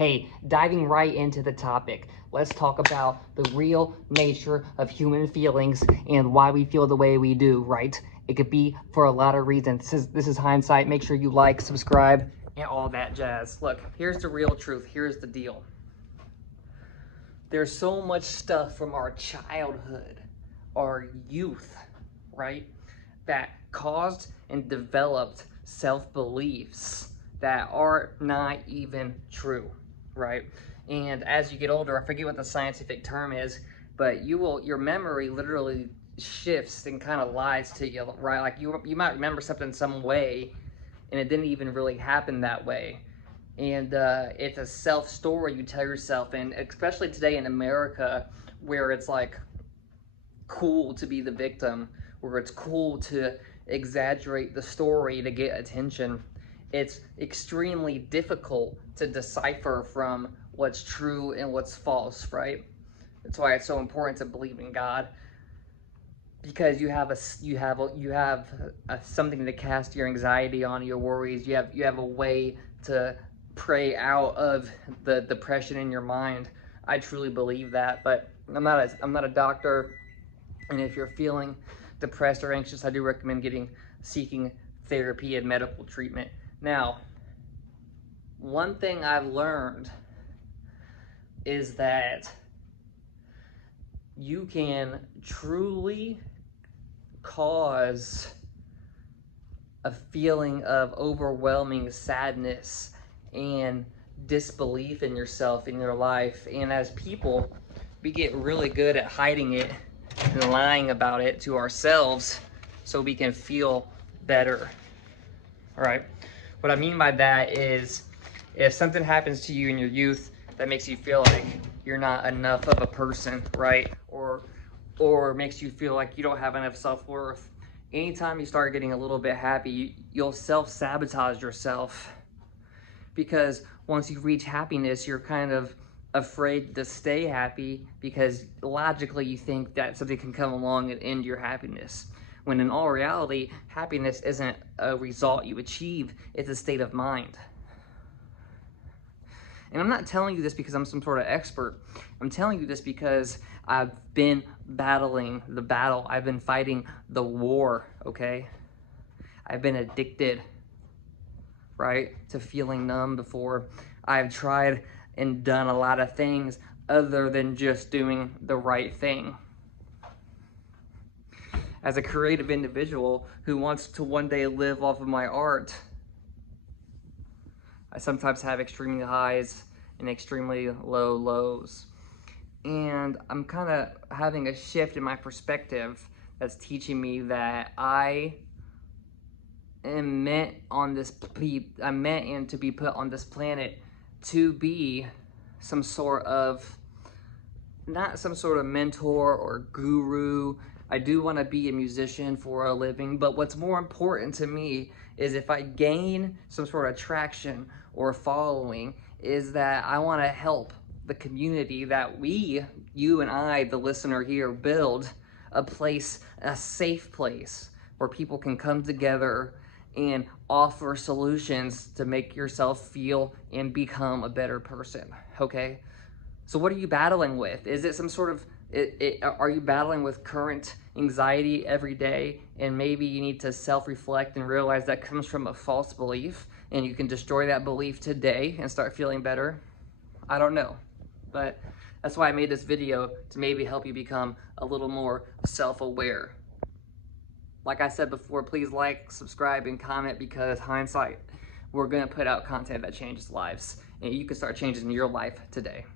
Hey, diving right into the topic, let's talk about the real nature of human feelings and why we feel the way we do, right? It could be for a lot of reasons. This is hindsight. Make sure you like, subscribe, and all that jazz. Look, here's the real truth. Here's the deal. There's so much stuff from our childhood, our youth, right, that caused and developed self-beliefs that are not even true, right? And as you get older, I forget what the scientific term is, but your memory literally shifts and kind of lies to you, right? Like you might remember something some way, and it didn't even really happen that way. And it's a self-story you tell yourself, and especially today in America, where it's like cool to be the victim, where it's cool to exaggerate the story to get attention. It's extremely difficult to decipher from what's true and what's false, right? That's why it's so important to believe in God, because you have something to cast your anxiety on, your worries. You have a way to pray out of the depression in your mind. I truly believe that, but I'm not a doctor, and if you're feeling depressed or anxious, I do recommend seeking therapy and medical treatment. Now, one thing I've learned is that you can truly cause a feeling of overwhelming sadness and disbelief in yourself, in your life. And as people, we get really good at hiding it and lying about it to ourselves so we can feel better. All right. What I mean by that is, if something happens to you in your youth that makes you feel like you're not enough of a person, right? Or makes you feel like you don't have enough self-worth, anytime you start getting a little bit happy, you'll self-sabotage yourself. Because once you reach happiness, you're kind of afraid to stay happy, because logically you think that something can come along and end your happiness. When in all reality, happiness isn't a result you achieve, it's a state of mind. And I'm not telling you this because I'm some sort of expert. I'm telling you this because I've been battling the battle. I've been fighting the war, okay? I've been addicted, right, to feeling numb before. I've tried and done a lot of things other than just doing the right thing. As a creative individual who wants to one day live off of my art, I sometimes have extremely highs and extremely low lows. And I'm kind of having a shift in my perspective that's teaching me that I am meant and to be put on this planet to be some sort of, not some sort of mentor or guru. I do want to be a musician for a living, but what's more important to me is, if I gain some sort of traction or following, is that I want to help the community that you and I, the listener here, build a place, a safe place where people can come together and offer solutions to make yourself feel and become a better person, okay? So what are you battling with? Is it some sort of, are you battling with current anxiety every day, and maybe you need to self-reflect and realize that comes from a false belief, and you can destroy that belief today and start feeling better? I don't know, but that's why I made this video, to maybe help you become a little more self-aware. Like I said before, please like, subscribe, and comment, because hindsight, we're gonna put out content that changes lives, and you can start changing your life today.